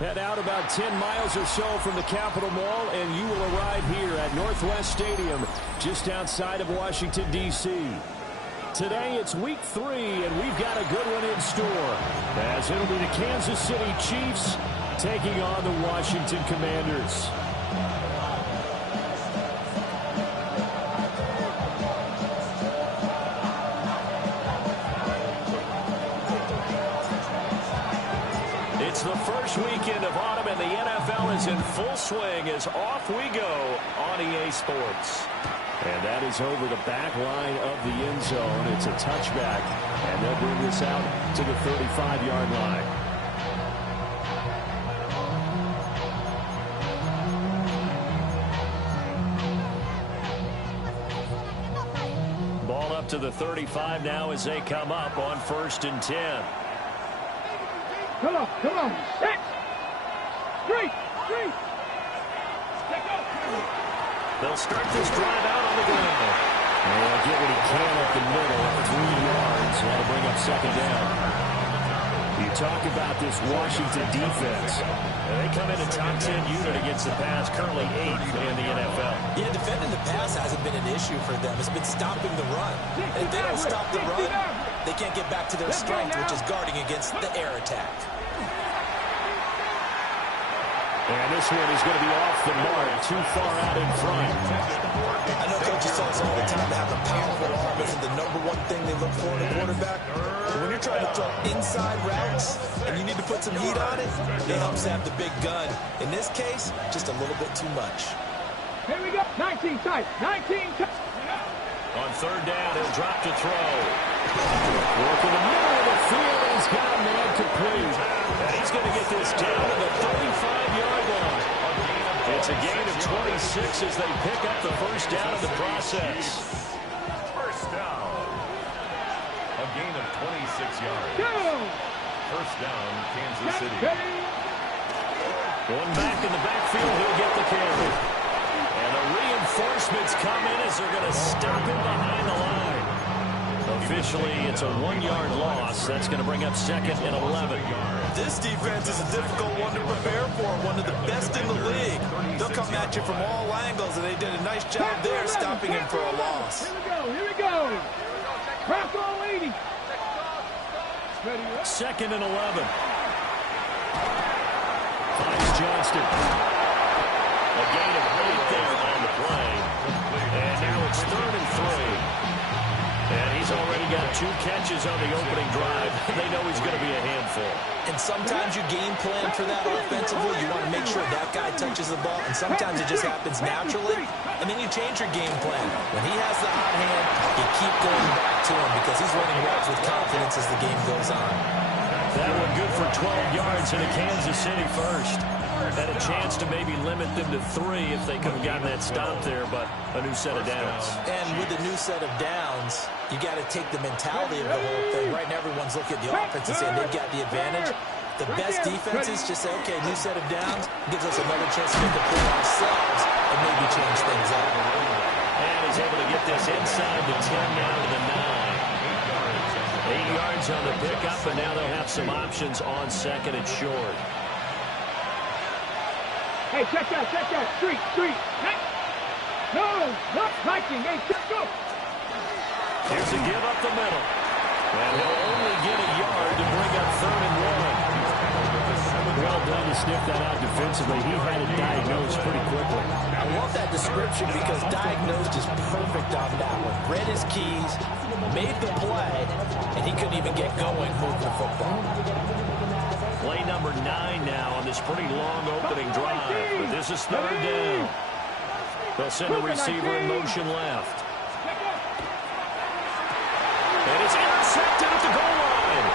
Head out about 10 miles or so from the Capitol Mall, and you will arrive here at Northwest Stadium, just outside of Washington, D.C. Today, it's Week 3, and we've got a good one in store, as it'll be the Kansas City Chiefs taking on the Washington Commanders. It's the first weekend of autumn, and the NFL is in full swing as off we go on EA Sports. And that is over the back line of the end zone. It's a touchback, and they'll bring this out to the 35-yard line. Ball up to the 35 now as they come up on 1st and 10. Come on, set, three. They'll start this drive out on the ground. And they'll get what he can up the middle, 3 yards. That'll bring up 2nd down. You talk about this Washington defense. They come in a top 10 unit against the pass, currently 8th in the NFL. Yeah, defending the pass hasn't been an issue for them. It's been stopping the run. And if they don't stop the run, they can't get back to their strength, which is guarding against the air attack. And this one is going to be off the mark, too far out in front. I know coaches tell us all the time to have a powerful arm isn't the #1 thing they look for in a quarterback. But when you're trying to throw inside routes and you need to put some heat on it, it helps to have the big gun. In this case, just a little bit too much. Here we go. 19 tight. 19 tight. On 3rd down, he'll drop to throw. Work in the middle of the field, and he's got a man complete. And he's going to get this down to the 35-yard line. It's a gain of 26 as they pick up the 1st down in the process. First down. A gain of 26 yards. First down, Kansas City. One back in the backfield, he'll get the carry. And the reinforcements come in as they're going to stop him behind the line. Officially, it's a 1-yard loss. That's going to bring up 2nd and 11. This defense is a difficult one to prepare for, one of the best in the league. They'll come at you from all angles, and they did a nice job there stopping him for a loss. Here we go. Crack all 80. 2nd and 11. Finds Johnston. A gain of 8 there on the play. And now it's 3rd and 3. And he's already got 2 catches on the opening drive. They know he's going to be a handful. And sometimes you game plan for that offensively. You want to make sure that guy touches the ball. And sometimes it just happens naturally. And then you change your game plan. When he has the hot hand, you keep going back to him because he's running routes with confidence as the game goes on. That one good for 12 yards in a Kansas City first. Had a chance to maybe limit them to 3 if they could have gotten that stop there, but a new set of downs. And with the new set of downs, you got to take the mentality of the whole thing. Right now, everyone's looking at the offense and saying they've got the advantage. The best defenses just say, okay, new set of downs, gives us another chance to get the play ourselves and maybe change things up. And he's able to get this inside the 10 now to the 9. 8 yards on the pickup, and now they'll have some options on 2nd and short. Hey, check that. Street. No, hiking. Hey, go. Here's a give up the middle. And he'll only get a yard to bring up 3rd and 1. Well done to sniff that out defensively. He had it diagnosed pretty quickly. I love that description because diagnosed is perfect on that one. Read his keys, made the play, and he couldn't even get going moving the football. Play number 9 now on this pretty long opening drive. But this is 3rd down. They'll send a receiver in motion left. And it's intercepted at the goal line.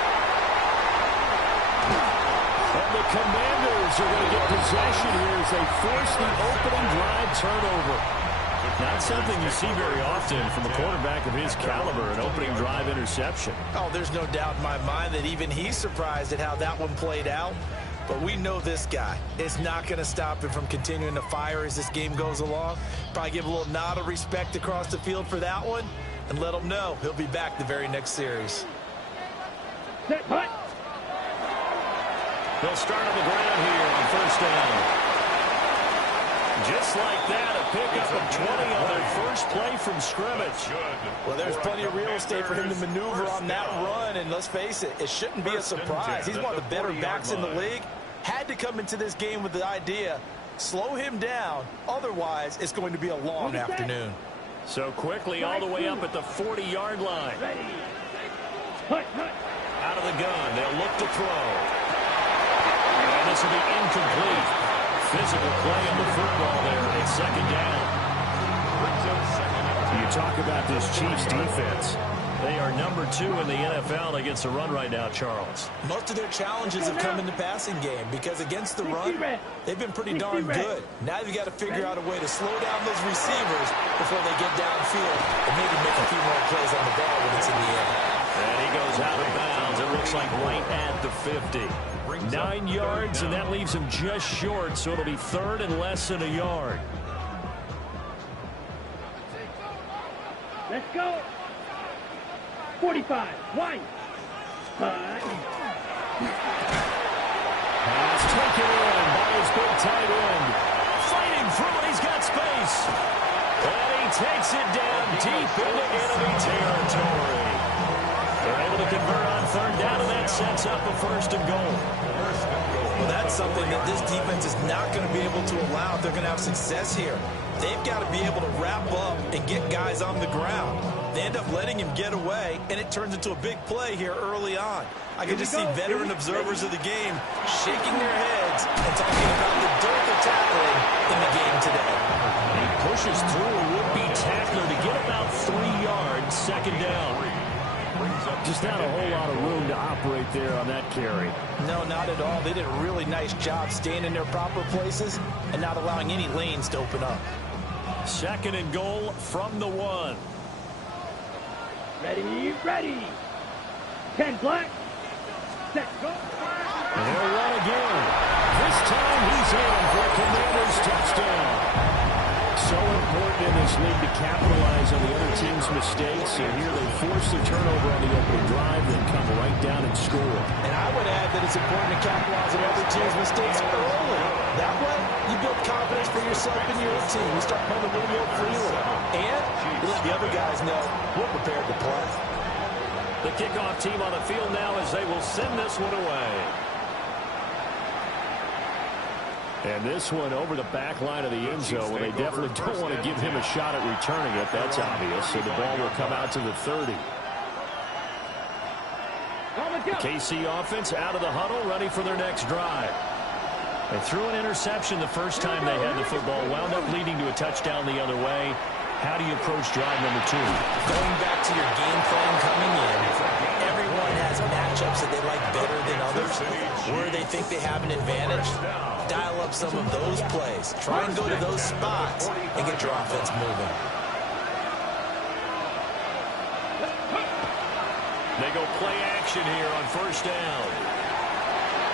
And the Commanders are going to get possession here as they force the opening drive turnover. Not something you see very often from a quarterback of his caliber, an opening drive interception. Oh, there's no doubt in my mind that even he's surprised at how that one played out. But we know this guy. It's not going to stop him from continuing to fire as this game goes along. Probably give a little nod of respect across the field for that one and let him know he'll be back the very next series. Set, hut. They'll start on the ground here on first down. Just like that, a pickup of 20 on their first play from scrimmage. Well, there's plenty of real estate for him to maneuver on that run, and let's face it, it shouldn't be a surprise. He's one of the better backs in the league. Had to come into this game with the idea, slow him down, otherwise it's going to be a long afternoon. So quickly all the way up at the 40-yard line. Out of the gun, they'll look to throw. And this will be incomplete. Physical play on the football there at second down. You talk about this Chiefs defense. They are number 2 in the NFL against the run right now, Charles. Most of their challenges have come in the passing game because against the run, they've been pretty darn good. Now they've got to figure out a way to slow down those receivers before they get downfield and maybe make a few more plays on the ball when it's in the air. And he goes out of bounds. It looks like right at the 50. 9 yards, and that leaves him just short, so it'll be third and less than a yard. Let's go. 45. One. Pass taken in by his big tight end. Fighting through it. He's got space. And he takes it down deep into enemy territory. They're able to convert on third down, and that sets up a first and goal. Well, that's something that this defense is not going to be able to allow if they're going to have success here. They've got to be able to wrap up and get guys on the ground. They end up letting him get away, and it turns into a big play here early on. I can just see veteran observers of the game shaking their heads and talking about the dearth of tackling in the game today. He pushes through a would-be tackler to get about 3 yards, second down. Just not a whole lot of room to operate there on that carry. No, not at all. They did a really nice job staying in their proper places and not allowing any lanes to open up. Second and goal from the 1. Ready, ready. 10 black. Set, go. And they'll run again. This time he's in for a Commanders touchdown. So important in this league to capitalize on the other team's mistakes. And here they force the turnover on the opening drive, then come right down and score. And I would add that it's important to capitalize on other team's mistakes early. That way, you build confidence for yourself and your team. You start playing the win freely. And you let the other guys know we're prepared to play. The kickoff team on the field now as they will send this one away. And this one over the back line of the end zone, where they definitely don't want to give him a shot at returning it. That's obvious. So the ball will come out to the 30. The KC offense out of the huddle, ready for their next drive. They threw an interception the first time they had the football, wound up leading to a touchdown the other way. How do you approach drive number 2? Going back to your game plan coming in, everyone has matchups that they like better than others, where they think they have an advantage. Dial up some of those plays. Try and go to those spots and get your offense moving. They go play action here on first down.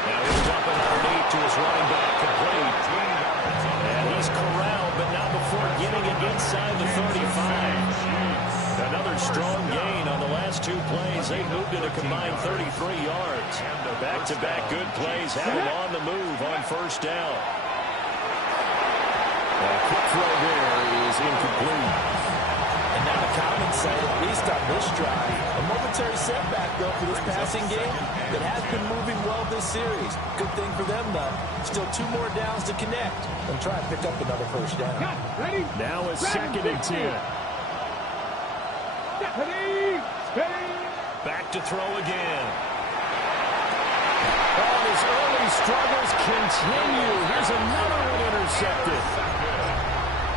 Now he's dumping underneath to his running back, complete. And he's corralled, but not before getting it inside the 35. Another strong gain on the last 2 plays. They moved it a combined 33 yards. Back-to-back good plays have him on the move on first down. A quick throw there is incomplete. And now the comments say, at least on this drive, a momentary setback, though, for this passing game that has been moving well this series. Good thing for them, though. Still 2 more downs to connect and try and pick up another first down. Now it's second and 10. Back to throw again. Oh, his early struggles continue. Here's another one intercepted.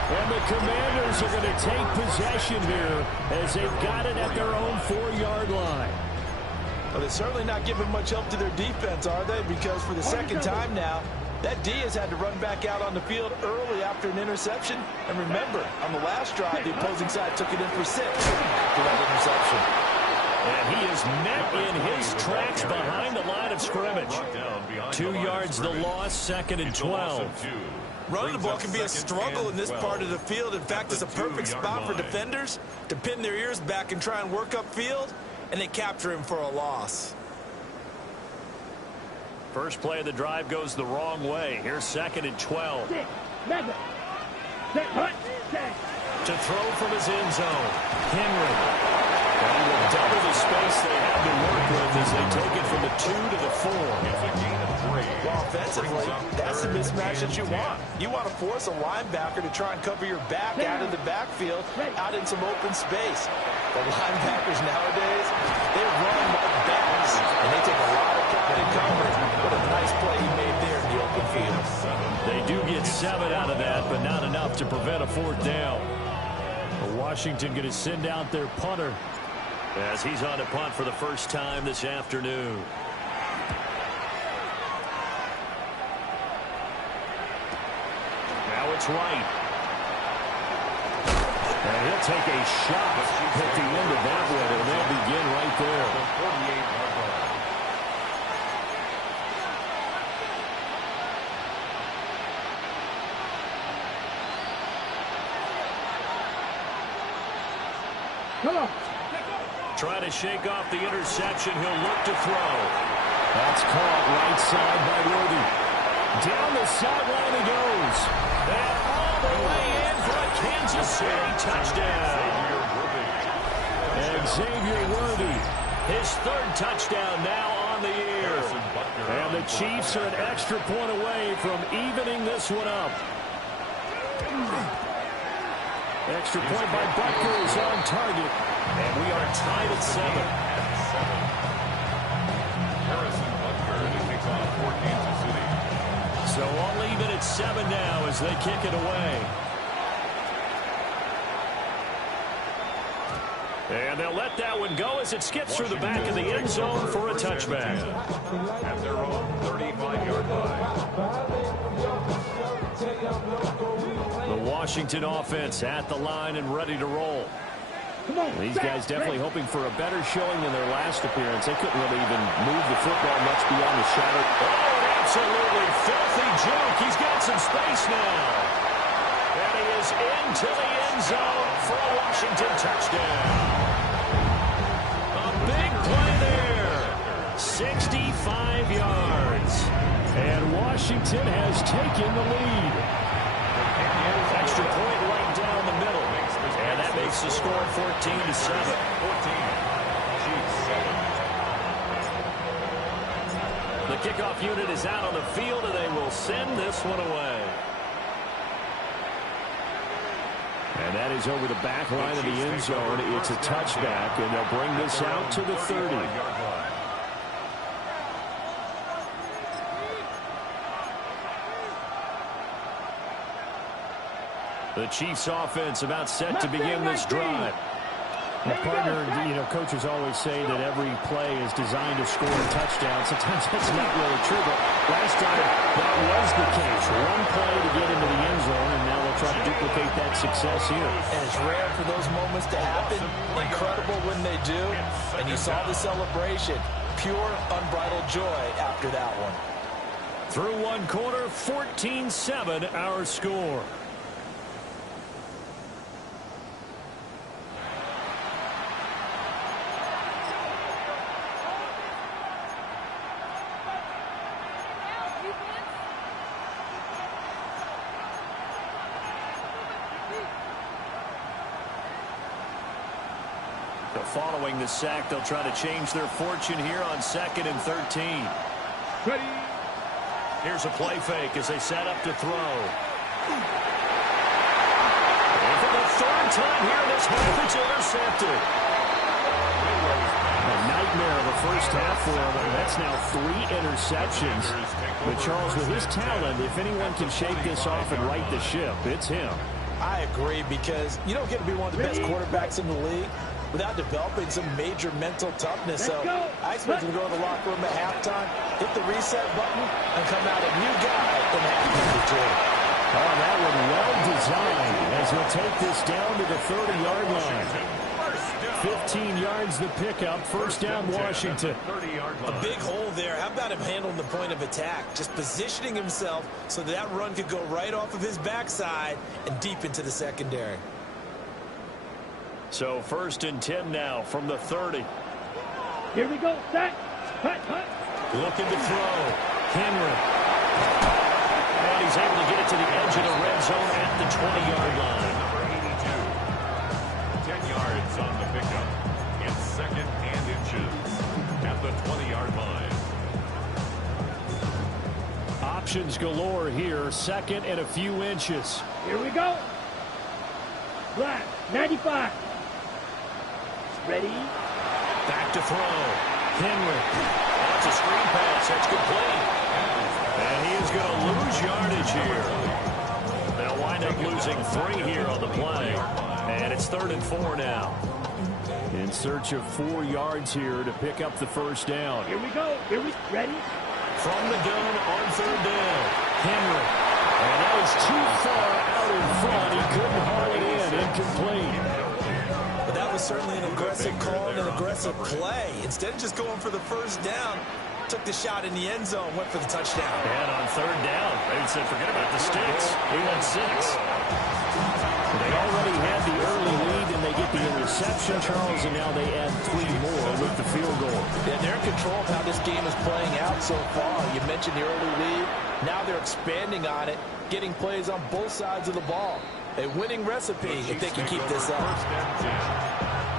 And the Commanders are going to take possession here as they've got it at their own 4-yard line. Well, they're certainly not giving much help to their defense, are they? Because for the second time now, That D has had to run back out on the field early after an interception. And remember, on the last drive, the opposing side took it in for 6 after that interception. And he is met in his tracks behind the line of scrimmage. 2 yards the loss, 2nd and 12. Running the ball can be a struggle in this part of the field. In fact, it's a perfect spot for defenders to pin their ears back and try and work upfield, and they capture him for a loss. First play of the drive goes the wrong way. Here's 2nd and 12. To throw from his end zone, Henry. And will double the space they have to work with as they take it from the 2 to the 4. It's a gain of 3. Well, offensively, that's the mismatch that you want. You want to force a linebacker to try and cover your back out of the backfield, out in some open space. The linebackers nowadays, they run like bats, and they take a lot of pride in coverage. What a nice play he made there in the open field. They do get 7 out of that, but not enough to prevent a 4th down. Washington going to send out their punter as he's on to punt for the first time this afternoon. Now it's right. And he'll take a shot at the end of that one, and they'll begin right there. 48-yard line. Come on. Trying to shake off the interception. He'll look to throw. That's caught right side by Worthy. Down the sideline he goes. And all the way in for a Kansas City touchdown. And Xavier Worthy, his 3rd touchdown now on the year. And the Chiefs are an extra point away from evening this one up. Extra point by Butker is on target. And we are tied at 7. Harrison Butker to kick off for Kansas City. So all even at 7 now as they kick it away. And they'll let that one go as it skips through the back of the end zone for a touchback. At their own 35-yard line. The Washington offense at the line and ready to roll. These guys definitely hoping for a better showing than their last appearance. They couldn't really even move the football much beyond the shadow. Oh, an absolutely filthy juke. He's got some space now. And he is into the end zone for a Washington touchdown. A big play there. 65 yards. And Washington has taken the lead. Extra point right down the middle. And that makes the score 14-7. 14. The kickoff unit is out on the field, and they will send this one away. And that is over the back line of the end zone. It's a touchback, and they'll bring this out to the 30. The Chiefs offense about set to begin this drive. My partner, coaches always say that every play is designed to score a touchdown. Sometimes that's not really true, but last time that was the case. One play to get into the end zone, and now they'll try to duplicate that success here. And it's rare for those moments to happen. Incredible when they do. And you saw the celebration. Pure, unbridled joy after that one. Through one quarter, 14-7 our score. Following the sack, they'll try to change their fortune here on 2nd and 13. Ready. Here's a play fake as they set up to throw. And for the 3rd time here in this half, it's intercepted. A nightmare of a first half for him, and that's now 3 interceptions. But Charles, with his talent, if anyone can shake this off and right the ship, it's him. I agree, because you don't get to be one of the best quarterbacks in the league without developing some major mental toughness. So I expect him to go in the locker room at halftime, hit the reset button, and come out a new guy in half number 2. Oh, that one well designed as he'll take this down to the 30-yard line. 15 yards the pickup. First down, Washington. A big hole there. How about him handling the point of attack? Just positioning himself so that run could go right off of his backside and deep into the secondary. So 1st and 10 now from the 30. Here we go. Set. Hut. Looking to throw. Henry. And he's able to get it to the edge of the red zone at the 20-yard line. Number 82. 10 yards on the pickup. It's 2nd and inches at the 20-yard line. Options galore here. 2nd and a few inches. Here we go. Black. 95. Ready. Back to throw. Henry. That's a screen pass. That's complete. And he is going to lose yardage here. They'll wind up losing 3 here on the play. And it's 3rd and 4 now. In search of 4 yards here to pick up the first down. Here we go. Ready. From the gun on 3rd down. Henry. And that was too far out in front. He couldn't haul it in. Incomplete. But that was certainly an aggressive call and an aggressive play. Instead of just going for the first down, took the shot in the end zone, went for the touchdown. And on 3rd down, they said forget about the sticks. He went 6. They already had the early lead, and they get the interception, Charles, and now they add 3 more with the field goal. Yeah, they're in control of how this game is playing out so far. You mentioned the early lead. Now they're expanding on it, getting plays on both sides of the ball. A winning recipe if they can keep this up. 1st and 10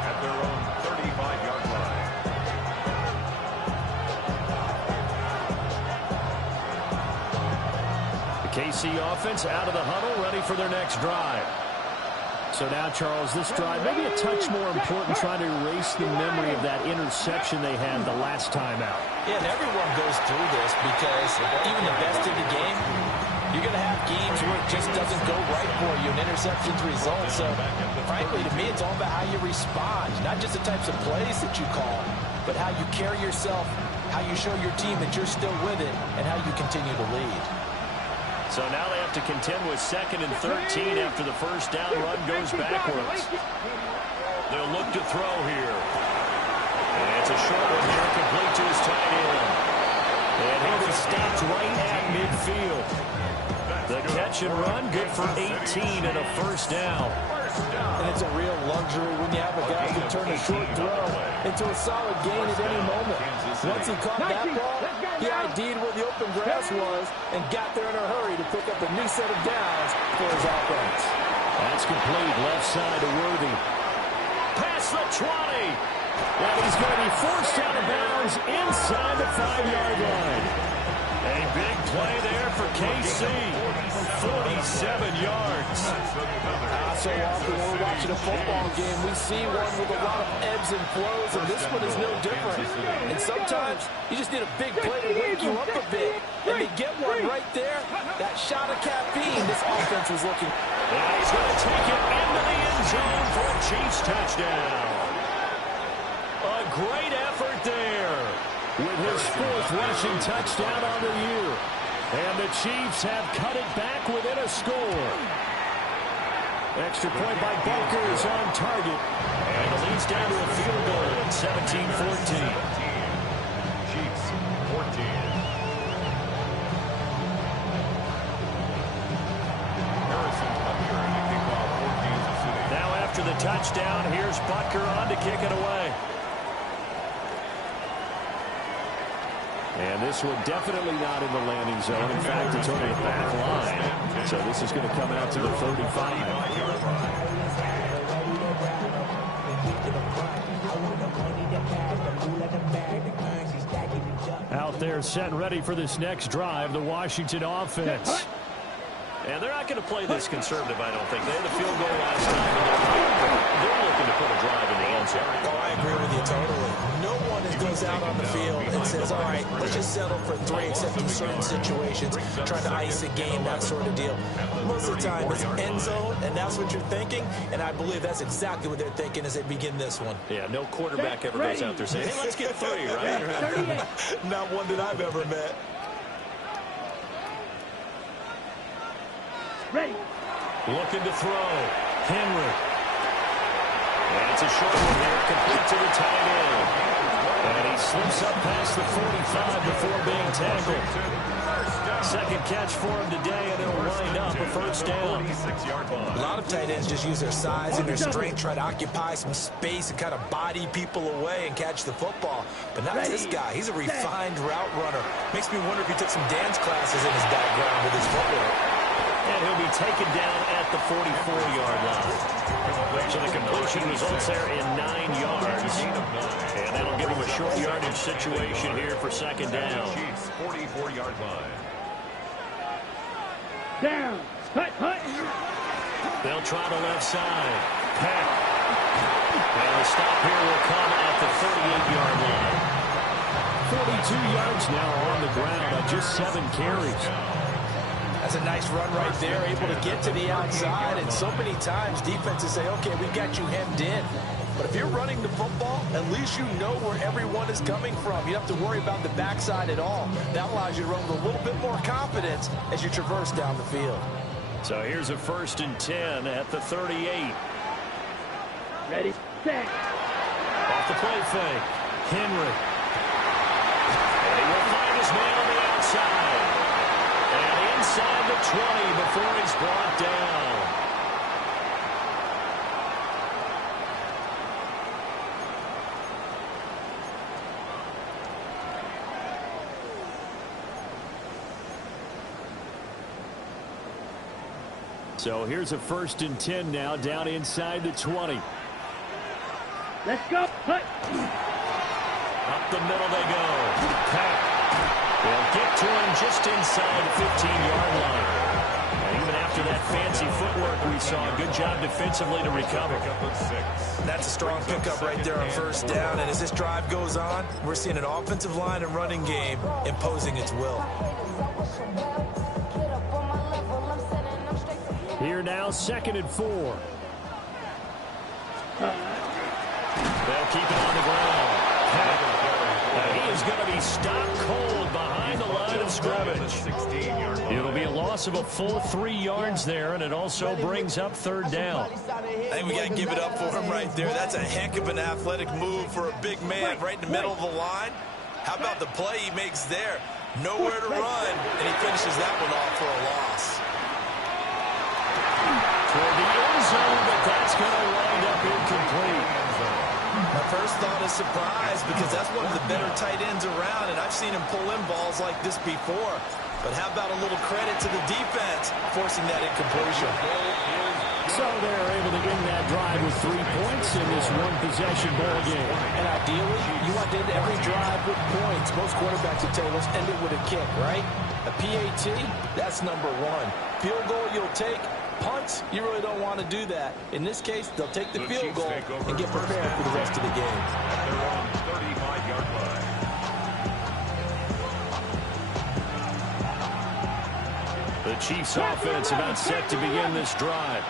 at their own 35-yard line. The KC offense out of the huddle, ready for their next drive. So now, Charles, this drive maybe a touch more important, trying to erase the memory of that interception they had the last time out. Yeah, and everyone goes through this because even the best in the game, you're going to have games where it just doesn't go right for you, and interceptions result. So, frankly, to me, it's all about how you respond, not just the types of plays that you call, but how you carry yourself, how you show your team that you're still with it, and how you continue to lead. So now they have to contend with 2nd and 13 after the first down run goes backwards. They'll look to throw here. And it's a short one here, complete to his tight end. And he'll be stopped right at midfield. The catch and run, good for 18 and a first down. And it's a real luxury when you have a guy who can turn a short throw into a solid gain at any moment. Once he caught that ball, he ID'd where the open grass was and got there in a hurry to pick up a new set of downs for his offense. That's complete, left side to Worthy. Past the 20. And he's going to be forced out of bounds inside the 5-yard line. A big play there for KC. 47 yards. So often when we're watching a football game, we see one with a lot of ebbs and flows, and this one is no different. And sometimes you just need a big play to wake you up a bit, and to get one right there, that shot of caffeine this offense was looking. And he's going to take it into the end zone for a Chiefs touchdown. A great effort there with his 4th rushing touchdown on the year. And the Chiefs have cut it back within a score. Extra point by Bunker is on target. And it leads down to a field goal at 17-14. Chiefs 14. Harrison Butker and a kickoff for Kansas City. Now after the touchdown, here's Butker on to kick it away. And this one definitely not in the landing zone. In fact, it's over the back line. So this is going to come out to the 35. Out there set ready for this next drive, the Washington offense. And they're not going to play this conservative, I don't think. They had the field goal last time, and they're looking to put a drive in the end zone. Oh, I agree with you totally. No one is goes out on the field and says, all right, let's just settle for 3 except in certain situations, trying to ice a game, that sort of deal. Most of the time it's end zone, and that's what you're thinking, and I believe that's exactly what they're thinking as they begin this one. Yeah, no quarterback ever goes out there saying, hey, let's get 3, right? Not one that I've ever met. Ready. Looking to throw. Henry. And it's a short one here, complete to the tight end. And he slips up past the 45 before being tackled. Second catch for him today, and it'll wind up a first down. A lot of tight ends just use their size and their strength, try to occupy some space and kind of body people away and catch the football. But not this guy. He's a refined route runner. Makes me wonder if he took some dance classes in his background with his footwork. And he'll be taken down at the 44-yard line. So the completion results there in 9 yards. And that'll give him a short yardage situation here for second down. 44-yard line. Down. Hut, hut. They'll try the left side. Pack. And the stop here will come at the 38-yard line. 42 yards now on the ground on just 7 carries. That's a nice run right there, able to get to the outside. And so many times defenses say, okay, we've got you hemmed in. But if you're running the football, at least you know where everyone is coming from. You don't have to worry about the backside at all. That allows you to run with a little bit more confidence as you traverse down the field. So here's a 1st and 10 at the 38. Ready, set. Off the play fake. Henry. And he will find his man on the outside. And inside the 20 before he's brought down. So here's a 1st and 10 now down inside the 20. Let's go. Hut. Up the middle they go. Pack. They'll get to him just inside the 15-yard line. And even after that fancy footwork we saw, good job defensively to recover. That's a strong pickup right there on 1st down. And as this drive goes on, we're seeing an offensive line and running game imposing its will. Here now, 2nd and 4. They'll keep it on the ground. He is going to be stopped cold behind the line of scrimmage. It'll be a loss of a full 3 yards there, and it also brings up 3rd down. I think we got to give it up for him right there. That's a heck of an athletic move for a big man right in the middle of the line. How about the play he makes there? Nowhere to run, and he finishes that one off for a loss. Toward the end zone, but that's going to wind up incomplete. My first thought is surprise because that's one of the better tight ends around, and I've seen him pull in balls like this before. But how about a little credit to the defense forcing that incompletion? So they're able to end that drive with 3 points in this one-possession ball game. And ideally, you want to end every drive with points. Most quarterbacks would tell you, let's end it with a kick, right? A PAT, that's number 1. Field goal you'll take. Punts, you really don't want to do that. In this case, they'll take the field goal and get prepared for the rest of the game. At their own 35-yard line. The Chiefs offense about set to begin this drive.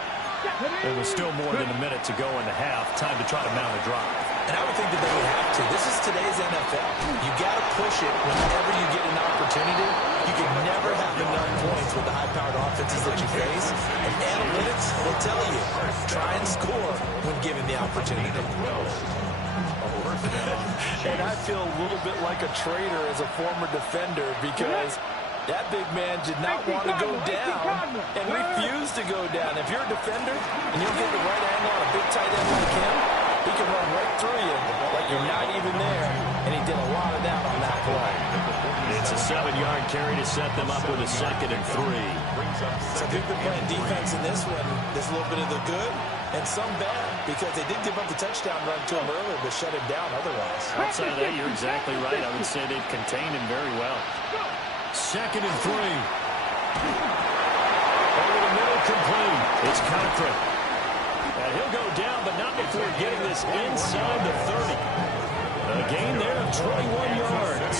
There was still more than a minute to go in the half. Time to try to mount a drive. And I would think that they would have to. This is today's NFL. You got to push it whenever you get an opportunity. You can never have enough points with the high-powered offenses that you face. And analytics will tell you, try and score when given the opportunity. And I feel a little bit like a traitor as a former defender because that big man did not want to go down and refused to go down. If you're a defender and you'll get the right angle on a big tight end like him, he can run right through you like you're not even there. And he did a lot of that on that play. It's a 7-yard carry to set them up with a 2nd and 3. So I think they're playing defense in this one. There's a little bit of the good and some bad because they did give up the touchdown run to him earlier but shut him down otherwise. Outside of that, you're exactly right. I would say they've contained him very well. 2nd and 3. Over the middle, complete. It's Conklin. And he'll go down, but not before getting this inside the 30. A gain there of 21 yards.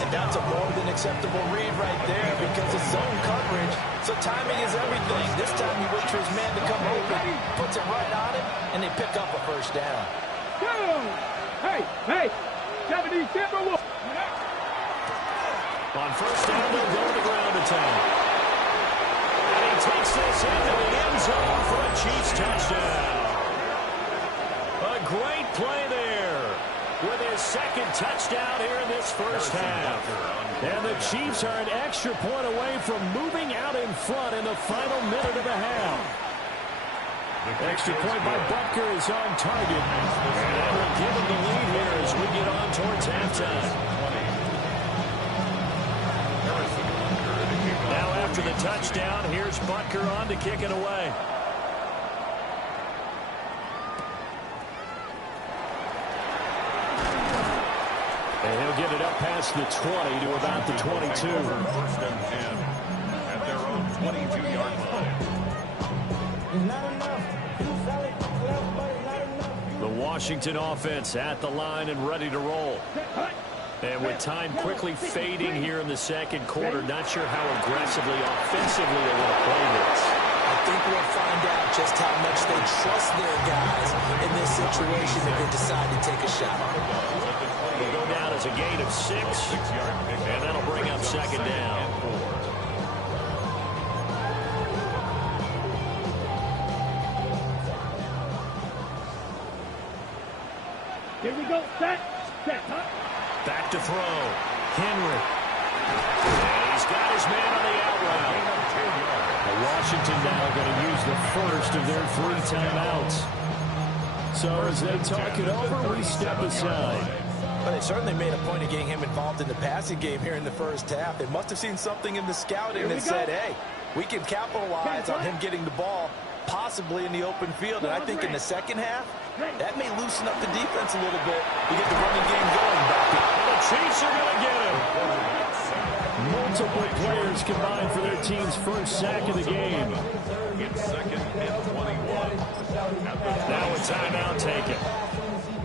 And that's a more than acceptable read right there because it's zone coverage. So timing is everything. This time he waits for his man to come open, puts it right on him, and they pick up a first down. Hey, 70 Timberwolves. On first down, they'll go to the ground attack. And he takes this into the end zone for a Chiefs touchdown. A great play there with his second touchdown here in this first half. And the Chiefs are an extra point away from moving out in front in the final minute of the half. Extra point by Butker is on target. And that will give him the lead here as we get on towards halftime. Now after the touchdown, here's Butker on to kick it away. And he'll get it up past the 20 to about the 22. First and 10 at their own 22-yard line. The Washington offense at the line and ready to roll. And with time quickly fading here in the second quarter, not sure how aggressively, offensively they want to play this. I think we'll find out just how much they trust their guys in this situation if they decide to take a shot. Will go down as a gain of 6, and that'll bring up second down. Here we go. Set. Back to throw. Henry. And he's got his man on the out route. Washington now going to use the first of their 3 timeouts. So as they talk it over, we step aside. But they certainly made a point of getting him involved in the passing game here in the first half. They must have seen something in the scouting that said, hey, we can capitalize on him getting the ball possibly in the open field. And I think in the second half, that may loosen up the defense a little bit to get the running game going back. The Chiefs are going to get him. Multiple players combined for their team's first sack of the game. It's second and 21. Now a timeout taken.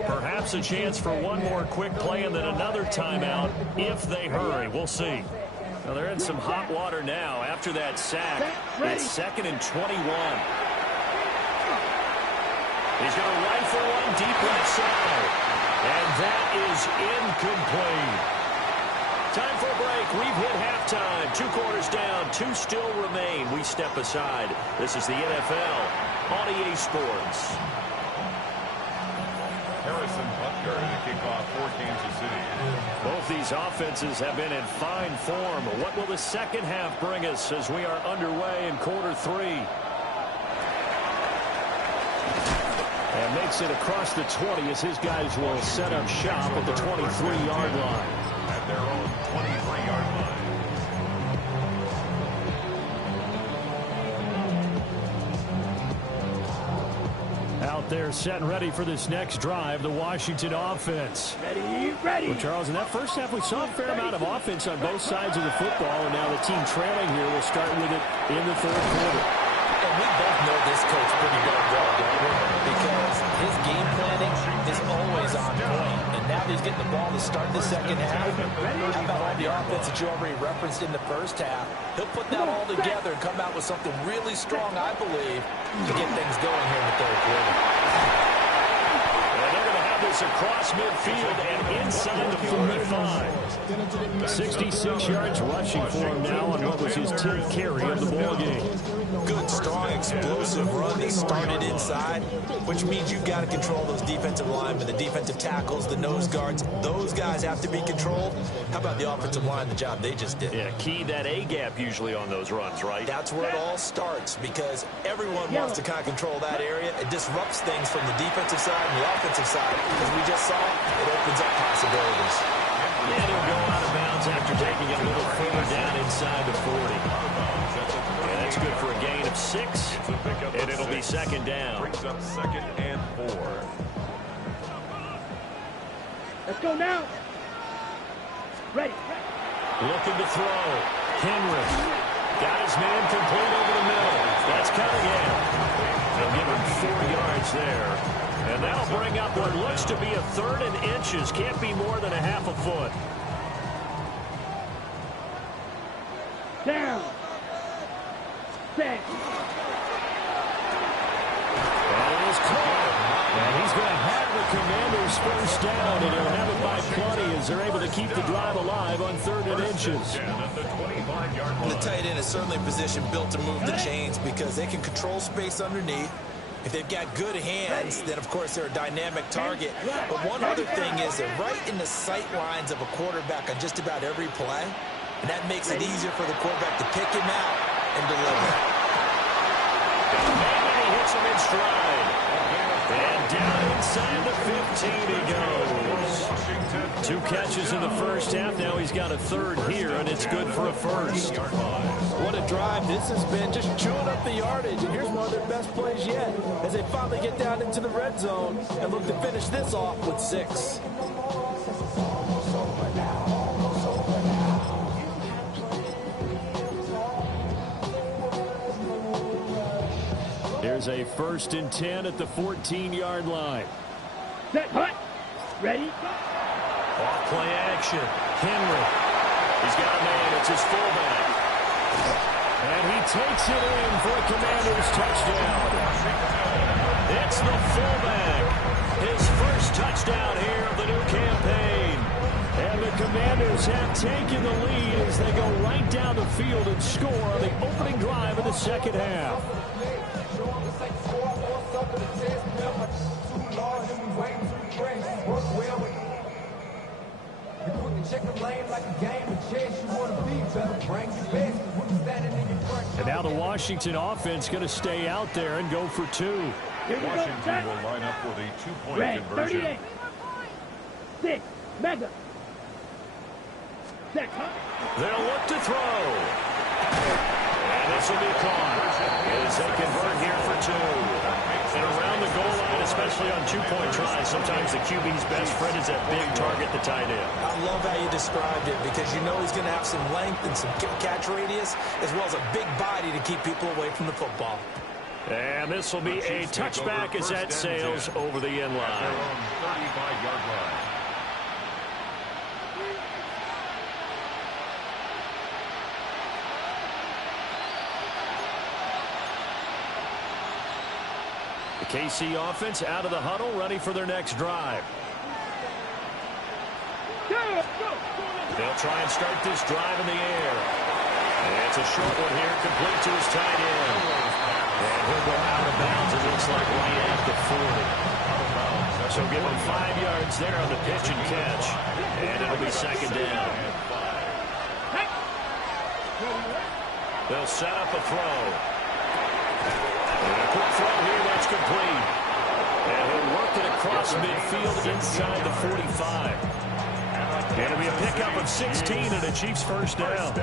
Perhaps a chance for one more quick play and then another timeout if they hurry. We'll see. Well, they're in some hot water now after that sack. It's second and 21. He's going to rifle one deep left side. And that is incomplete. Time for a break. We've hit halftime. 2 quarters down. 2 still remain. We step aside. This is the NFL on EA Sports. Harrison Butker to kick off for Kansas City. Both these offenses have been in fine form. What will the second half bring us as we are underway in quarter 3? And makes it across the 20 as his guys will set up shop at the 23-yard line. At their own 23-yard line. Out there set and ready for this next drive, the Washington offense. Ready. Well, Charles, in that first half, we saw a fair amount of offense on both sides of the football, and now the team trailing here will start with it in the third quarter. And we both know this coach pretty well, don't we? Because his game planning is always on point. And now he's getting the ball to start the second half. How about all the offense that you already referenced in the first half? He'll put that all together and come out with something really strong, I believe, to get things going here in the third quarter. And they're going to have this across midfield and inside the 45. 66 yards rushing for him now on what was his 10th carry of the ball game. Good, strong, explosive run. They started inside, which means you've got to control those defensive linemen, the defensive tackles, the nose guards. Those guys have to be controlled. How about the offensive line, the job they just did? Yeah, key that A-gap usually on those runs, right? That's where it all starts because everyone wants to kind of control that area. It disrupts things from the defensive side and the offensive side. As we just saw, it opens up possibilities. Yeah, they'll go out of bounds after taking it a little further down inside the 40. That's good for a gain of 6, and it'll be second down. Brings up second and 4. Let's go now. Ready. Looking to throw. Henry. Got his man complete over the middle. That's Cunningham. They'll give him 4 yards there. And that'll bring up what looks to be a 3rd and inches. Can't be more than a half a foot. Down. 6. And it is caught. And he's going to have the Commanders' first down, and he'll have it by plenty as they're able to keep the drive alive on 3rd and inches. The tight end is certainly a position built to move the chains because they can control space underneath. If they've got good hands, then, of course, they're a dynamic target. But one other thing is they're right in the sight lines of a quarterback on just about every play, and that makes it easier for the quarterback to pick him out and deliver. And he hits him in stride. And down inside the 15 he goes. 2 catches in the first half. Now he's got a 3rd here, and it's good for a first. What a drive this has been, just chewing up the yardage. And here's one of their best plays yet as they finally get down into the red zone and look to finish this off with 6. Here's a 1st and 10 at the 14-yard line. Set, hut. Ready? Off play action. Henry. He's got a man. It's his fullback. And he takes it in for a Commanders touchdown. It's the fullback. His first touchdown here of the new campaign. And the Commanders have taken the lead as they go right down the field and score on the opening drive of the second half. And now the Washington offense going to stay out there and go for 2. Washington will line up with a 2-point conversion. 38. 6. Mega. Set, hut. They'll look to throw. And this will be caught as they convert here for 2. And around the goal line, especially on 2-point tries, sometimes the QB's best friend is that big target, the tight end. I love how you described it because you know he's going to have some length and some catch radius as well as a big body to keep people away from the football. And this will be a touchback as that sails over the end line. 35-yard line. The KC offense out of the huddle, ready for their next drive. They'll try and start this drive in the air. And it's a short one here, complete to his tight end. And he'll go out of bounds, it looks like right at the 40. So give him 5 yards there on the pitch and catch. And it'll be 2nd down. They'll set up a throw. And a quick throw here, that's complete. And he'll work it across midfield inside the 45. And it'll be a pickup of 16 and a Chiefs first down.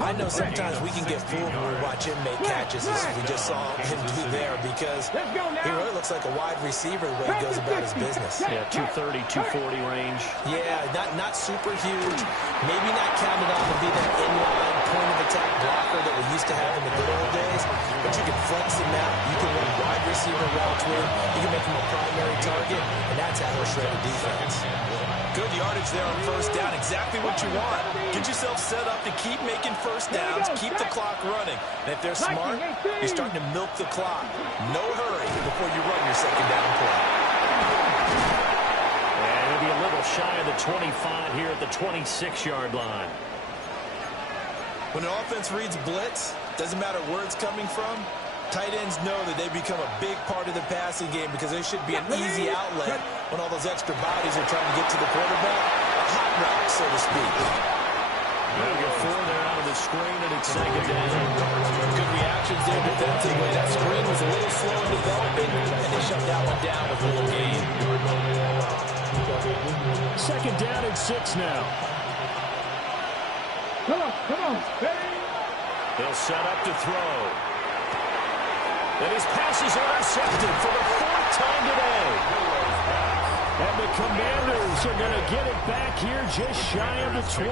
I know sometimes we can get fooled when we watch him make catches as we just saw him do there because he really looks like a wide receiver the way he goes about his business. Yeah, 230, 240 range. Yeah, not super huge. Maybe not counted on to be that inline point-of-attack blocker that we used to have in the good old days, but you can flex him out. You can run wide receiver routes with him. You can make him a primary target, and that's how he'll shred a defense. Good yardage there on first down. Exactly what you want. Get yourself set up to keep making first downs, keep the clock running. And if they're smart, you're starting to milk the clock. No hurry before you run your second down play. And it'll be a little shy of the 25 here at the 26-yard line. When an offense reads blitz, doesn't matter where it's coming from, tight ends know that they become a big part of the passing game because there should be an easy outlet when all those extra bodies are trying to get to the quarterback. A hot route, so to speak. They'll get 4 there out of the screen, and it's 2nd down. Good reactions there defensively. That screen was a little slow in developing, and they shut that one down with a little gain. 2nd down and 6 now. Come on. They'll set up to throw. And his pass is intercepted for the 4th time today. And the Commanders are going to get it back here just shy of the 20.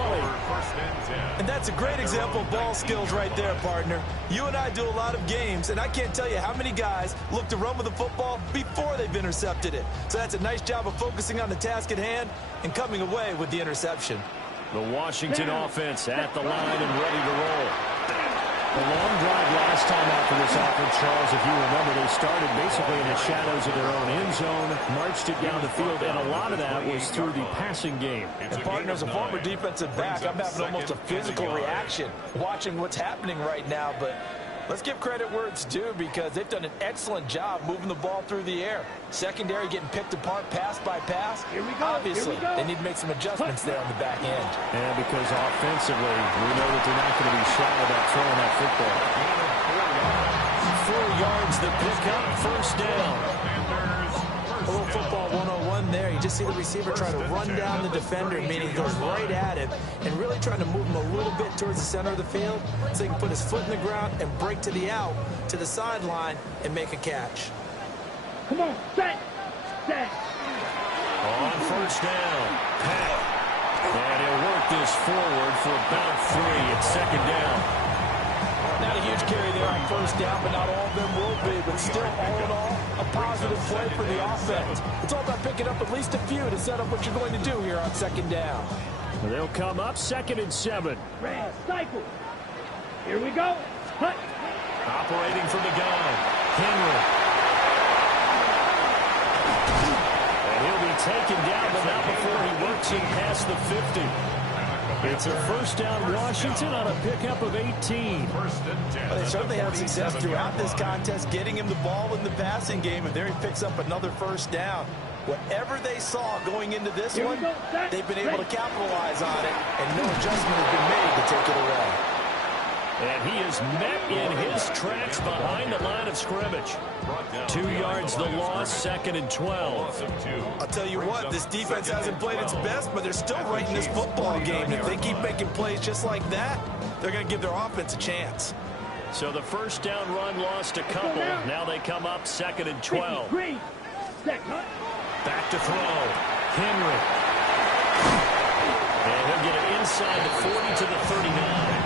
And that's a great example of ball skills right there, partner. You and I do a lot of games, and I can't tell you how many guys look to run with the football before they've intercepted it. So that's a nice job of focusing on the task at hand and coming away with the interception. The Washington offense at the line and ready to roll. A long drive last time out for this offense, Charles. If you remember, they started basically in the shadows of their own end zone, marched it down the field, and a lot of that was through the passing game. And partner, as a former defensive back, I'm having almost a physical reaction watching what's happening right now. But let's give credit where it's due, because they've done an excellent job moving the ball through the air. Secondary getting picked apart pass by pass. Here we go. Obviously, they need to make some adjustments there on the back end. And because offensively, we know that they're not going to be shy about throwing that football. 4 yards the pickup, first down. A little football 101 there. You just see the receiver try to run down the defender, meaning he goes right at him and really trying to move him a little bit towards the center of the field so he can put his foot in the ground and break to the out, to the sideline, and make a catch. Come on, set. On first down, Pat. And he'll work this forward for about 3. It's second down. Not a huge carry there on first down, but not all of them will be. But still, all in all, a positive play for the offense. It's all about picking up at least a few to set up what you're going to do here on second down. They'll come up 2nd and 7. Red cycle. Here we go. Hut. Operating from the gun, Henry. And he'll be taken down, but not before he works in past the 50. It's a first down Washington on a pickup of 18. Well, they certainly have success throughout this contest, getting him the ball in the passing game, and there he picks up another first down. Whatever they saw going into this one, they've been able to capitalize on it, and no adjustment has been made to take it away. And he is met in his tracks behind the line of scrimmage. 2 yards the loss, 2nd and 12. I'll tell you what, this defense hasn't played its best, but they're still right in this football game. If they keep making plays just like that, they're going to give their offense a chance. So the first down run lost a couple. Now they come up 2nd and 12. Back to throw. Henry. And he'll get it inside the 40 to the 39.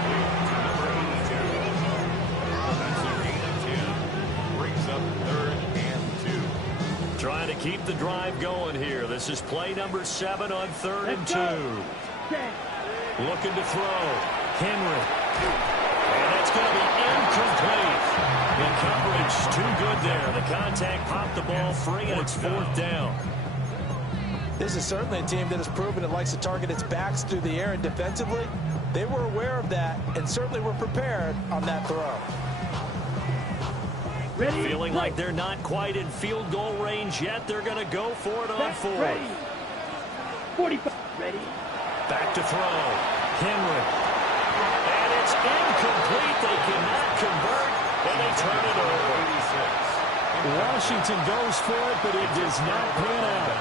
Trying to keep the drive going here. This is play number 7 on 3rd and 2. Looking to throw. Henry. And it's going to be incomplete. The coverage too good there. The contact popped the ball free, and it's 4th down. This is certainly a team that has proven it likes to target its backs through the air, and defensively, they were aware of that and certainly were prepared on that throw. Ready, feeling like they're not quite in field goal range yet. They're going to go for it on 4th. Ready. 45. Ready. Back to throw. Henry. And it's incomplete. They cannot convert, and they turn it over. Washington goes for it, but it does not pan out.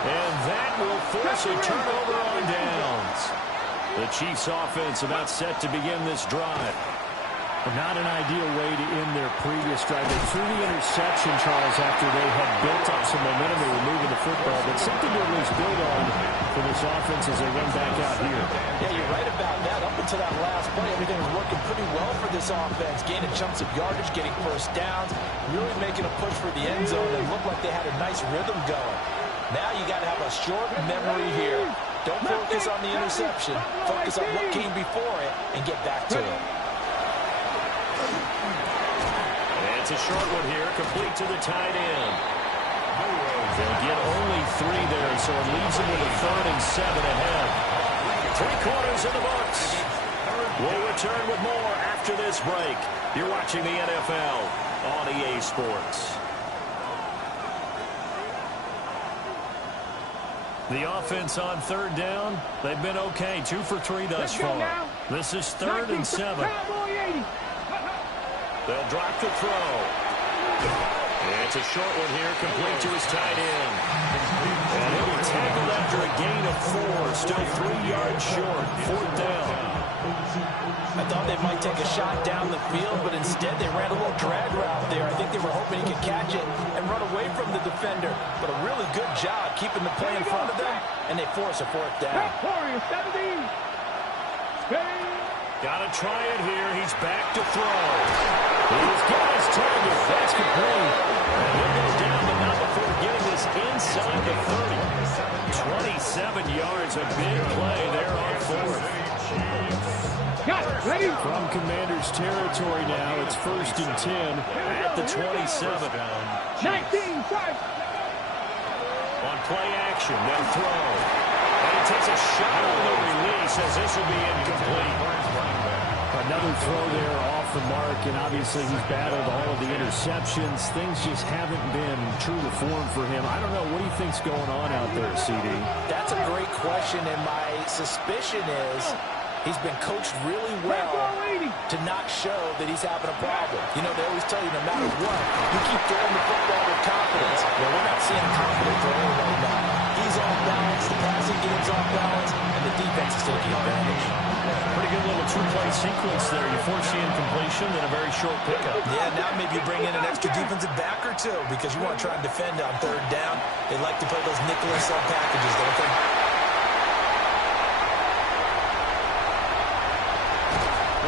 And that will force a turnover on downs. The Chiefs offense about set to begin this drive. Not an ideal way to end their previous drive. They threw the interception, Charles, after they had built up some momentum. They were moving the football, but something to at least build on for this offense as they run back out here. Yeah, you're right about that. Up until that last play, everything was working pretty well for this offense. Gaining chunks of yardage, getting first downs, really making a push for the end zone. It looked like they had a nice rhythm going. Now you got to have a short memory here. Don't focus on the interception. Focus on what came before it and get back to it. It's a short one here, complete to the tight end. They'll get only 3 there, so it leaves them with a 3rd and 7 ahead. 3 quarters in the books. We'll return with more after this break. You're watching the NFL on EA Sports. The offense on 3rd down, they've been okay. 2 for 3 thus far. This is 3rd and 7. They'll drop the throw. And it's a short one here, complete to his tight end. And he'll be tackled after a gain of 4. Still 3 yards short. 4th down. I thought they might take a shot down the field, but instead they ran a little drag route there. I think they were hoping he could catch it and run away from the defender. But a really good job keeping the play in front of them, and they force a fourth down. Got to try it here. He's back to throw. He's got his target. That's complete. And he'll go down, but not before getting this inside the 30. 27 yards, a big play there on fourth. Ready? From Commander's territory now, it's 1st and 10 at the 27. 19, start. On play action, they'll throw. And he takes a shot on the release as this will be incomplete. Another throw there off the mark, and obviously he's battled all of the interceptions. Things just haven't been true to form for him. I don't know. What do you think's going on out there, CD? That's a great question, and my suspicion is he's been coached really well to not show that he's having a problem. You know, they always tell you no matter what, you keep throwing the football with confidence. Well, we're not seeing confident throwing right now. He's off balance, the passing game's off balance, and the defense is taking advantage. Pretty good little two-play sequence there. You force the incompletion, then a very short pickup. Yeah, now maybe you bring in an extra defensive back or two because you want to try and defend on 3rd down. They like to play those nickel and sub packages, don't they?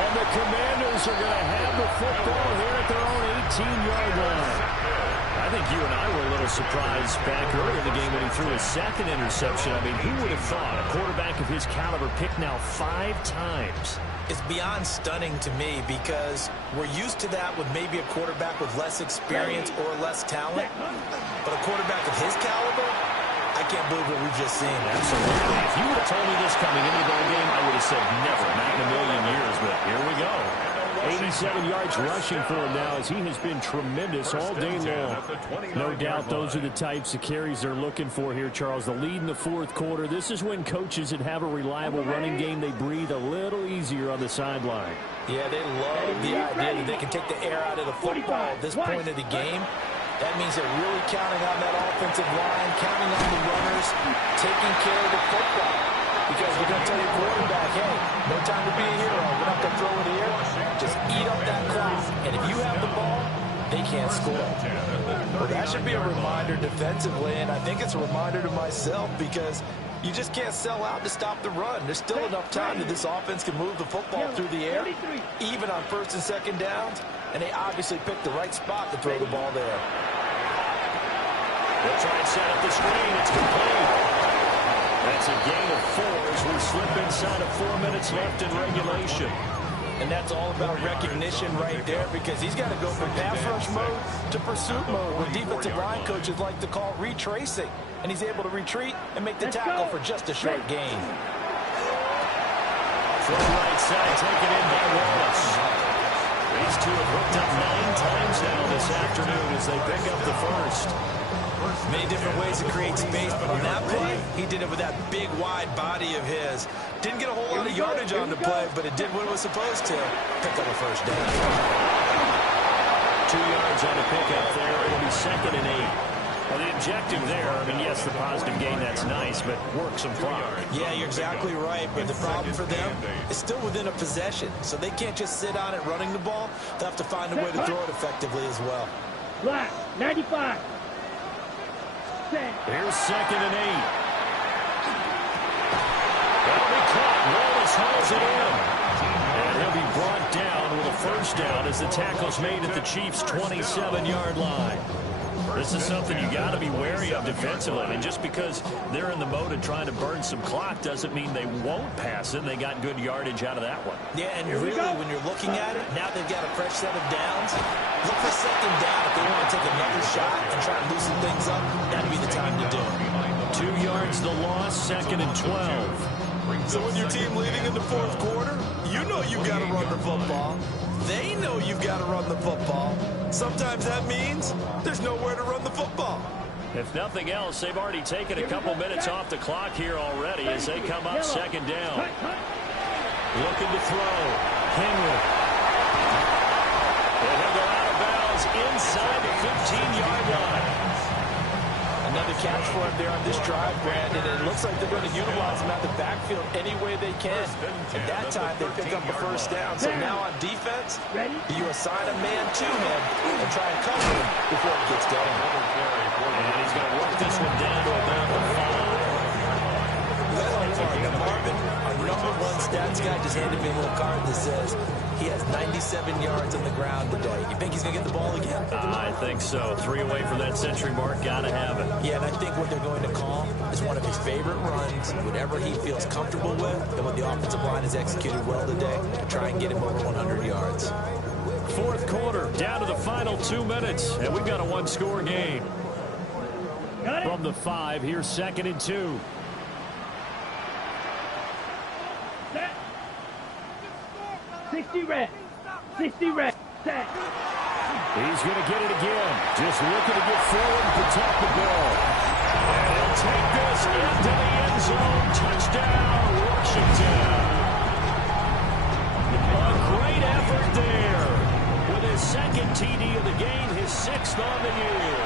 And the Commanders are going to have the football here at their own 18-yard line. I think you and I were a little surprised back early in the game when he threw his 2nd interception. I mean, who would have thought a quarterback of his caliber picked now 5 times? It's beyond stunning to me because we're used to that with maybe a quarterback with less experience or less talent. But a quarterback of his caliber, I can't believe what we've just seen. Absolutely. If you would have told me this coming into the ball game, I would have said never, not in a million years. But here we go. 87 yards rushing for him now as he has been tremendous all day long. No doubt those are the types of carries they're looking for here, Charles. The lead in the 4th quarter. This is when coaches that have a reliable running game, they breathe a little easier on the sideline. Yeah, they love the idea that they can take the air out of the football at this point of the game. That means they're really counting on that offensive line, counting on the runners, taking care of the football. Because we're going to tell your quarterback, hey, no time to be a hero. We're not going to throw it here. Just eat up that clock. And if you have the ball, they can't score. Well, that should be a reminder defensively, and I think it's a reminder to myself because you just can't sell out to stop the run. There's still enough time that this offense can move the football through the air, even on 1st and 2nd downs, and they obviously picked the right spot to throw the ball there. They'll try and set up the screen. It's complete. That's a gain of 4 as we slip inside of 4 minutes left in regulation. And that's all about recognition right there because he's got to go from pass rush mode to pursuit mode, what defensive line coaches like to call retracing. And he's able to retreat and make the tackle for just a short gain. From right side, taken in by Wallace. These two have hooked up 9 times now this afternoon as they pick up the 1st. Many different ways to create space, but on that play, he did it with that big, wide body of his. Didn't get a whole lot of yardage on the play, but it did what it was supposed to. Pick up a 1st down. 2 yards on the pickup there. It'll be 2nd and 8. Well, the objective there, I mean, yes, the positive gain, that's nice, but work some clock. Yeah, you're exactly right, but the problem for them is still within a possession, so they can't just sit on it running the ball. They'll have to find a way to throw it effectively as well. Black, 95. Here's 2nd and 8. That'll be caught. Wallace hauls it in. And he'll be brought down with a 1st down as the tackle's made at the Chiefs' 27-yard line. This is something you got to be wary of defensively. I mean, just because they're in the mode of trying to burn some clock doesn't mean they won't pass it. They got good yardage out of that one. Yeah, and really, when you're looking at it, now they've got a fresh set of downs. Look for 2nd down if they want to take another shot and try to loosen things up. That'd be the time to do it. 2 yards the loss, 2nd and 12. So when your team leading in the 4th quarter, you know you've got to run the football. They know you've got to run the football. Sometimes that means there's nowhere to run the football. If nothing else, they've already taken a couple minutes off the clock here already as they come up 2nd down. Looking to throw. Henry. And he'll go out of bounds inside the 15-yard line. Another catch for him there on this drive, Brandon. And it looks like they're going to utilize him out the backfield any way they can. And that time they pick up a first down. So now on defense, you assign a man to him and try and cover him before he gets going. And he's going to work this one down to about the 5. Marvin, our #1 stats guy, just handed me a little card that says he has 97 yards on the ground today. You think he's going to get the ball again? I think so. 3 away from that century mark. Got to have it. Yeah, and I think what they're going to call is one of his favorite runs, whatever he feels comfortable with, and what the offensive line has executed well today, try and get him over 100 yards. Fourth quarter, down to the final 2 minutes, and we've got a one-score game. From the 5, here's 2nd and 2. 60 red. 60 red. Set. He's going to get it again. Just looking to get forward and protect the ball. And he'll take this into the end zone. Touchdown, Washington. A great effort there. With his 2nd TD of the game, his 6th on the year.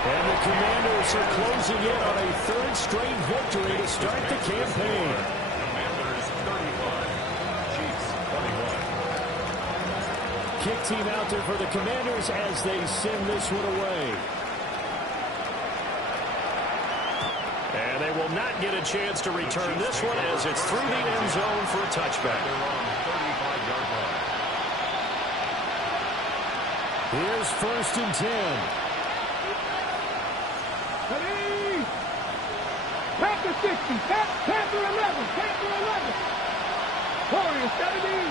And the Commanders are closing in on a 3rd straight victory to start the campaign. Kick team out there for the Commanders as they send this one away. And they will not get a chance to return this one as it's through the end zone for a touchback. Here's 1st and 10. Ready? Packer 60. Packer 11. Packer 11. Warriors 70.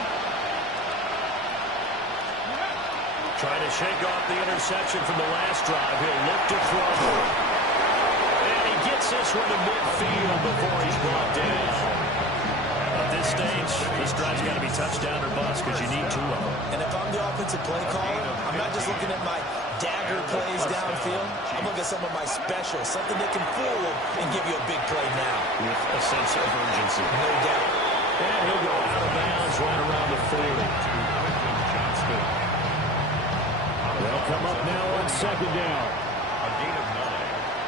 Trying to shake off the interception from the last drive. He'll look to throw. And he gets this one to midfield before he's brought down. At this stage, this drive's got to be touchdown or bust because you need 2 of them. And if I'm the offensive play caller, I'm not just looking at my dagger plays downfield. I'm looking at some of my specials, something that can fool and give you a big play now. With a sense of urgency. No doubt. And he'll go out of bounds right around the 40. They'll come up now on 2nd down. A gain of 9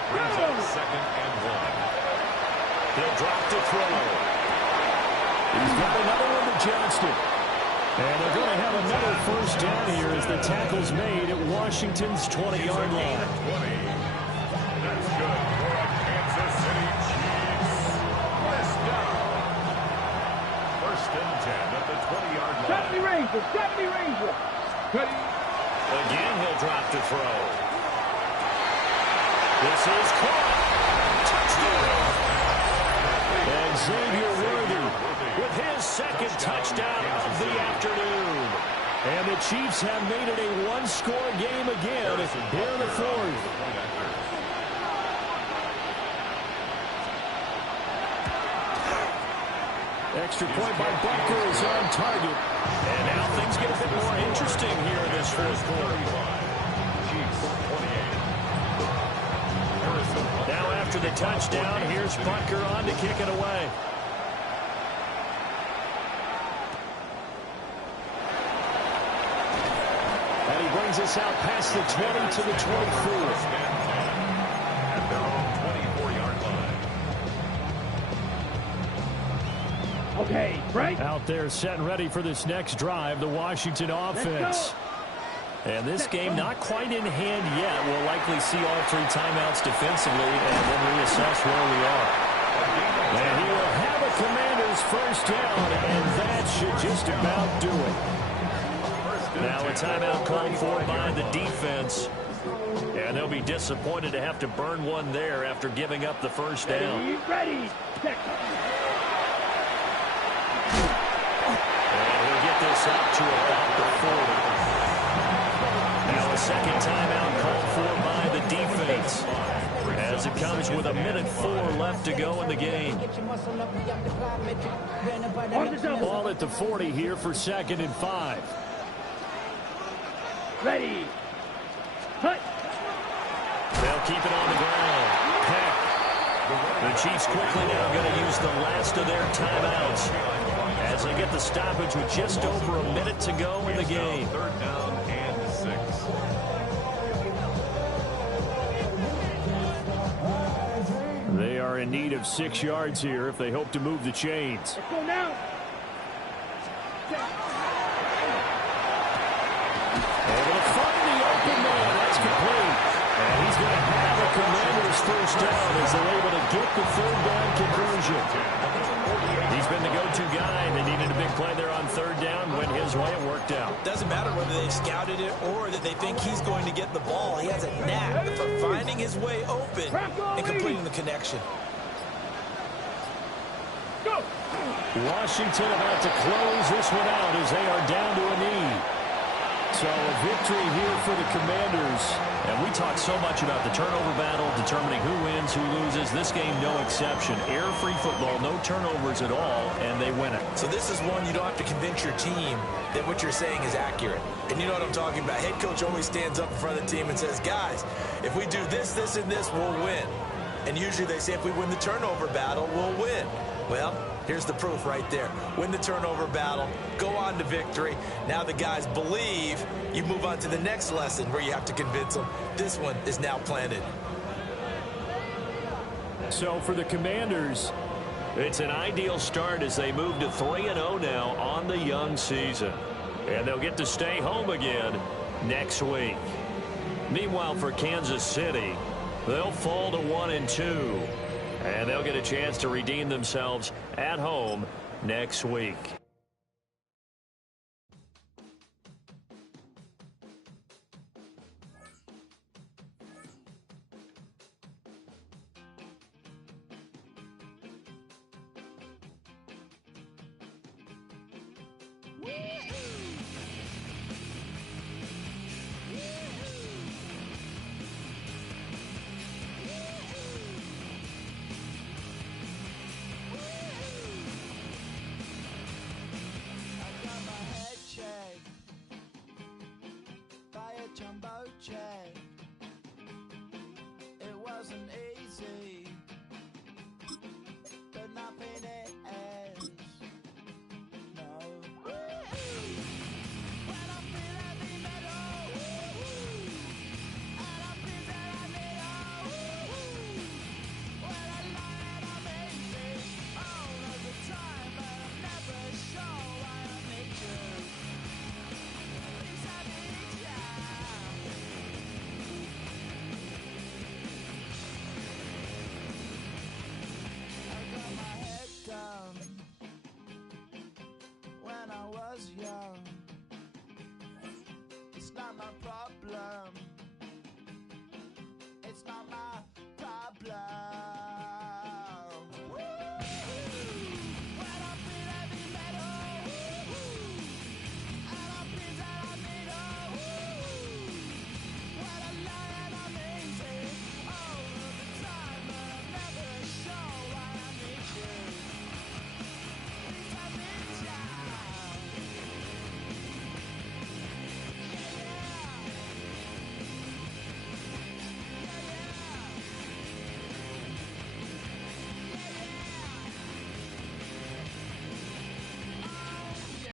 brings up 2nd and 1. He'll drop to throw. He's got another one to Johnston. And they're going to have another first down here as the tackle's made at Washington's 20-yard line. That's good for a Kansas City Chiefs. First down. 1st and 10 at the 20-yard line. 70 Rangers. 70 Rangers. Ready? Again, he'll drop to throw. This is caught. Touchdown. And Xavier Worthy with his 2nd touchdown of the afternoon. And the Chiefs have made it a one-score game again here in the 4th. Extra point by Butker is on target. And now things get a bit more interesting here in this 4th quarter. Now after the touchdown, here's Butker on to kick it away. And he brings us out past the 20 to the 24. At their own 24-yard line. Okay, right. Out there set and ready for this next drive, the Washington offense. And this game not quite in hand yet. We'll likely see all 3 timeouts defensively and then reassess where we are. And he will have a Commanders first down, and that should just about do it. Now a timeout called for by the defense. And they'll be disappointed to have to burn one there after giving up the first down. Ready. And he'll get this up to about the 40. Now a 2nd timeout called for by the defense as it comes with 1:04 left to go in the game. Ball at the 40 here for 2nd and 5. Ready. Cut. They'll keep it on the ground. Peck. The Chiefs quickly now going to use the last of their timeouts as they get the stoppage with just over a minute to go in the game. 3rd down and 6. in need of 6 yards here if they hope to move the chains. Let's go now. Able to find the open man. That's complete. And he's going to have a Commanders first down as they're able to get the third down conversion. He's been the go-to guy. They needed a big play there on third down. Went his way. It worked out. Doesn't matter whether they've scouted it or that they think he's going to get the ball. He has a knack for finding his way open and completing the connection. Go. Washington about to close this one out as they are down to a knee. So a victory here for the Commanders. And we talk so much about the turnover battle, determining who wins, who loses. This game, no exception. Error-free football, no turnovers at all, and they win it. So this is one you don't have to convince your team that what you're saying is accurate. And you know what I'm talking about. Head coach always stands up in front of the team and says, guys, if we do this, this, and this, we'll win. And usually they say if we win the turnover battle, we'll win. Well, here's the proof right there. Win the turnover battle, go on to victory. Now the guys believe. You move on to the next lesson where you have to convince them. This one is now planted. So for the Commanders, it's an ideal start as they move to 3-0 now on the young season. And they'll get to stay home again next week. Meanwhile, for Kansas City, they'll fall to 1-2. And they'll get a chance to redeem themselves at home next week.